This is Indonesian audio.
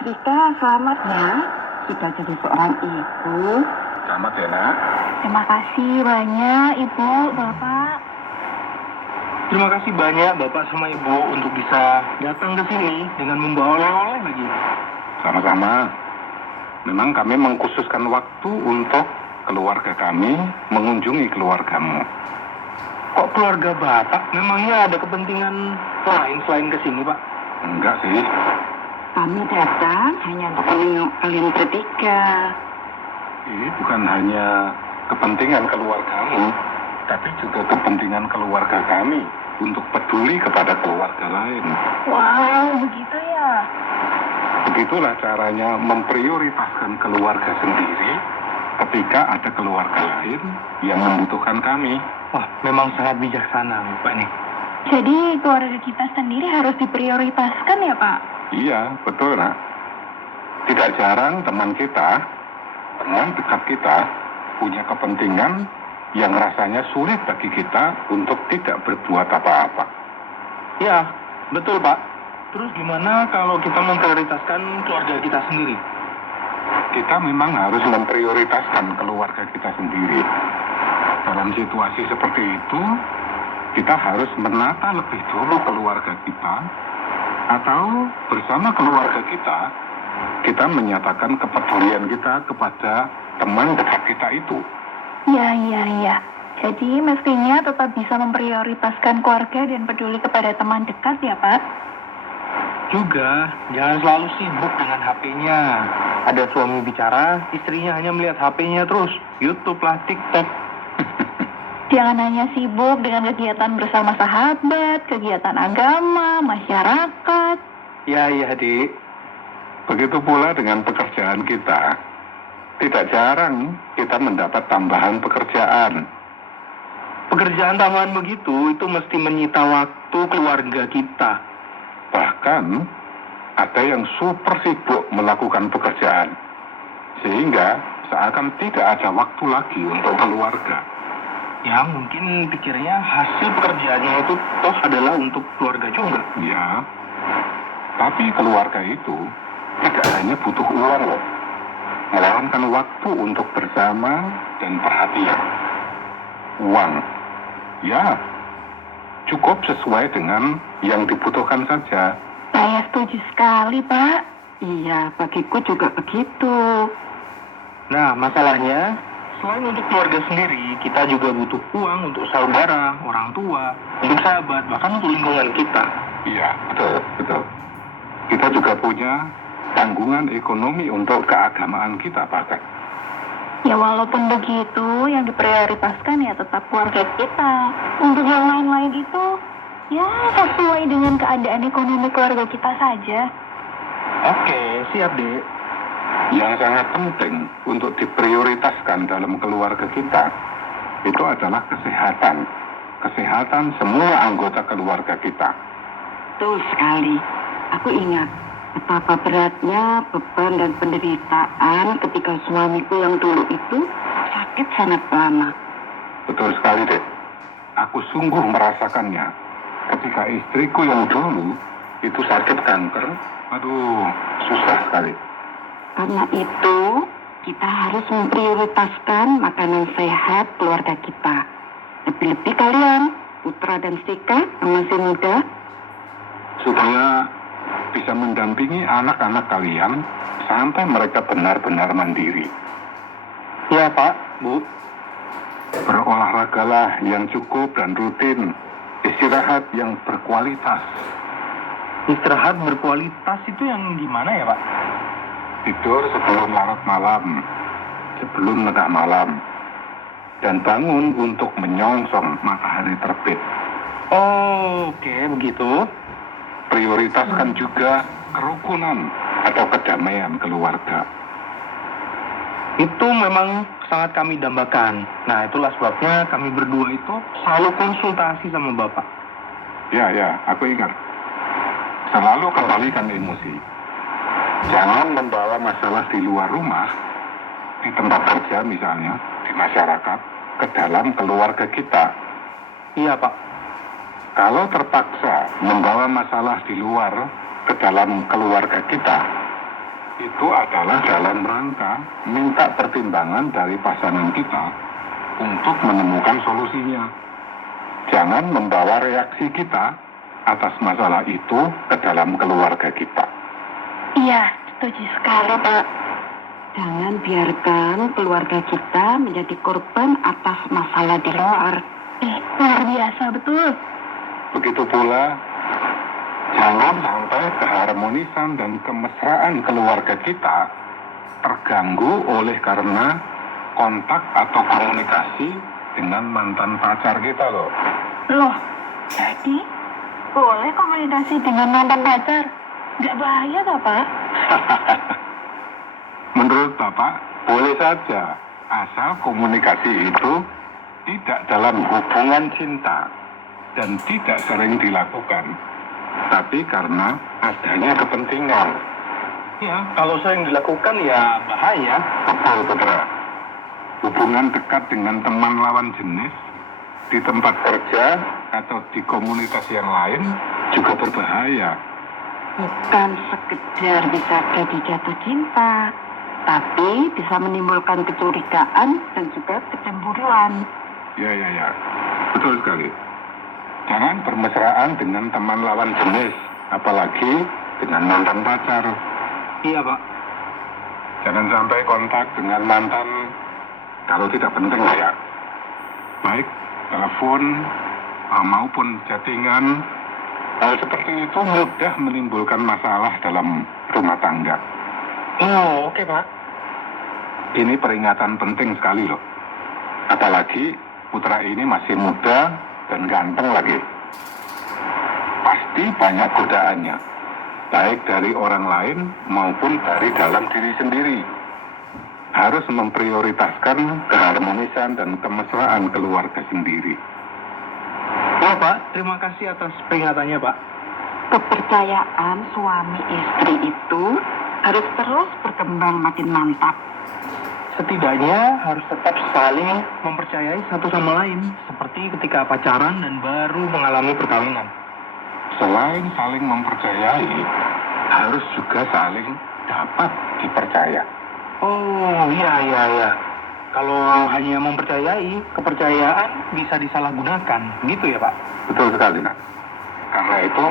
Rika, selamat ya. Sudah jadi seorang ibu. Selamat ya, Nak. Terima kasih banyak Ibu, Bapak. Terima kasih banyak Bapak sama Ibu untuk bisa datang ke sini dengan membawa oleh-oleh lagi. Sama-sama. Memang kami mengkhususkan waktu untuk keluarga kami mengunjungi keluargamu. Kok keluarga Bapak memangnya ada kepentingan lain selain ke sini, Pak? Enggak sih. Kami datang hanya untuk menengok kalian bertiga. Ini bukan hanya kepentingan keluargamu, tapi juga kepentingan keluarga kami untuk peduli kepada keluarga lain. Wow, begitu ya? Begitulah caranya memprioritaskan keluarga sendiri ketika ada keluarga lain yang membutuhkan kami. Wah, memang sangat bijaksana Bapak nih. Jadi keluarga kita sendiri harus diprioritaskan ya Pak? Iya, betul, Nak. Tidak jarang teman dekat kita, punya kepentingan yang rasanya sulit bagi kita untuk tidak berbuat apa-apa. Ya, betul Pak. Terus gimana kalau kita memprioritaskan keluarga kita sendiri? Kita memang harus memprioritaskan keluarga kita sendiri. Dalam situasi seperti itu, kita harus menata lebih dulu keluarga kita, atau bersama keluarga kita menyatakan kepedulian kita kepada teman dekat kita itu. Ya. Jadi mestinya tetap bisa memprioritaskan keluarga dan peduli kepada teman dekat ya Pak? Juga, jangan selalu sibuk dengan HP-nya. Ada suami bicara, istrinya hanya melihat HP-nya terus. YouTube lah, TikTok. Jangan hanya sibuk dengan kegiatan bersama sahabat, kegiatan agama, masyarakat. Ya, Dik. Begitu pula dengan pekerjaan kita. Tidak jarang kita mendapat tambahan pekerjaan. Pekerjaan tambahan begitu, itu mesti menyita waktu keluarga kita. Bahkan, ada yang super sibuk melakukan pekerjaan. Sehingga seakan tidak ada waktu lagi untuk keluarga. Ya, mungkin pikirnya hasil pekerjaannya itu toh adalah untuk keluarga juga. Ya, tapi keluarga itu tidak hanya butuh uang loh, melainkan waktu untuk bersama dan perhatian. Uang, ya, cukup sesuai dengan yang dibutuhkan saja. Saya setuju sekali Pak. Iya, bagiku juga begitu. Nah, masalahnya, selain untuk keluarga sendiri, kita juga butuh uang untuk saudara, orang tua, untuk sahabat, bahkan untuk lingkungan kita. Iya, betul. Kita juga punya tanggungan ekonomi untuk keagamaan kita, Pak. Ya walaupun begitu, yang diprioritaskan ya tetap keluarga kita. Untuk yang lain-lain itu, ya sesuai dengan keadaan ekonomi keluarga kita saja. Oke, siap Dek. Yang sangat penting untuk diprioritaskan dalam keluarga kita, itu adalah kesehatan. Kesehatan semua anggota keluarga kita. Betul sekali. Aku ingat betapa beratnya beban dan penderitaan ketika suamiku yang dulu itu sakit sangat lama. Betul sekali, Dek. Aku sungguh merasakannya ketika istriku yang dulu itu sakit kanker. Aduh, susah sekali. Karena itu, kita harus memprioritaskan makanan sehat keluarga kita. Lebih-lebih kalian, Putra dan Sika yang masih muda, Supaya bisa mendampingi anak-anak kalian sampai mereka benar-benar mandiri. Ya Pak, Bu. Berolahragalah yang cukup dan rutin. Istirahat yang berkualitas. Istirahat berkualitas itu yang gimana ya Pak? Tidur sebelum larut malam, sebelum tengah malam. Dan bangun untuk menyongsong matahari terbit. Oh, oke, begitu. Prioritaskan juga kerukunan atau kedamaian keluarga. Itu memang sangat kami dambakan. Nah, itulah sebabnya kami berdua itu selalu konsultasi sama Bapak. Ya, aku ingat. Selalu kembalikan emosi. Jangan membawa masalah di luar rumah, di tempat kerja misalnya, di masyarakat, ke dalam keluarga kita. Iya, Pak. Kalau terpaksa membawa masalah di luar ke dalam keluarga kita, itu adalah dalam rangka minta pertimbangan dari pasangan kita untuk menemukan solusinya. Jangan membawa reaksi kita atas masalah itu ke dalam keluarga kita. Iya, setuju sekali, Pak. Jangan biarkan keluarga kita menjadi korban atas masalah di luar. Luar biasa, betul. Begitu pula, jangan sampai keharmonisan dan kemesraan keluarga kita terganggu oleh karena kontak atau komunikasi dengan mantan pacar kita loh. Loh, jadi boleh komunikasi dengan mantan pacar? Nggak bahaya nggak, Pak? Menurut Bapak, boleh saja, asal komunikasi itu tidak dalam hubungan cinta dan tidak sering dilakukan, tapi karena adanya kepentingan. Ya, kalau sering dilakukan ya bahaya. Betul, Putra. Hubungan dekat dengan teman lawan jenis di tempat kerja atau di komunitas yang lain juga berbahaya. Bukan sekedar bisa jadi jatuh cinta, tapi bisa menimbulkan kecurigaan dan juga kecemburuan. Ya. Betul sekali. Jangan bermesraan dengan teman lawan jenis, apalagi dengan mantan pacar. Iya, Pak. Jangan sampai kontak dengan mantan kalau tidak penting lah ya. Baik telepon maupun chattingan. Hal seperti itu mudah menimbulkan masalah dalam rumah tangga. Oh, oke, Pak. Ini peringatan penting sekali loh. Apalagi putra ini masih muda dan ganteng lagi. Pasti banyak godaannya, baik dari orang lain maupun dari dalam diri sendiri. Harus memprioritaskan keharmonisan dan kemesraan keluarga sendiri. Ya, Pak. Terima kasih atas peringatannya, Pak. Kepercayaan suami istri itu harus terus berkembang makin mantap. Setidaknya harus tetap saling mempercayai satu sama lain, seperti ketika pacaran dan baru mengalami perkawinan. Selain saling mempercayai, harus juga saling dapat dipercaya. Oh, iya. Kalau hanya mempercayai, kepercayaan bisa disalahgunakan, gitu ya, Pak? Betul sekali, Nak. Karena itu,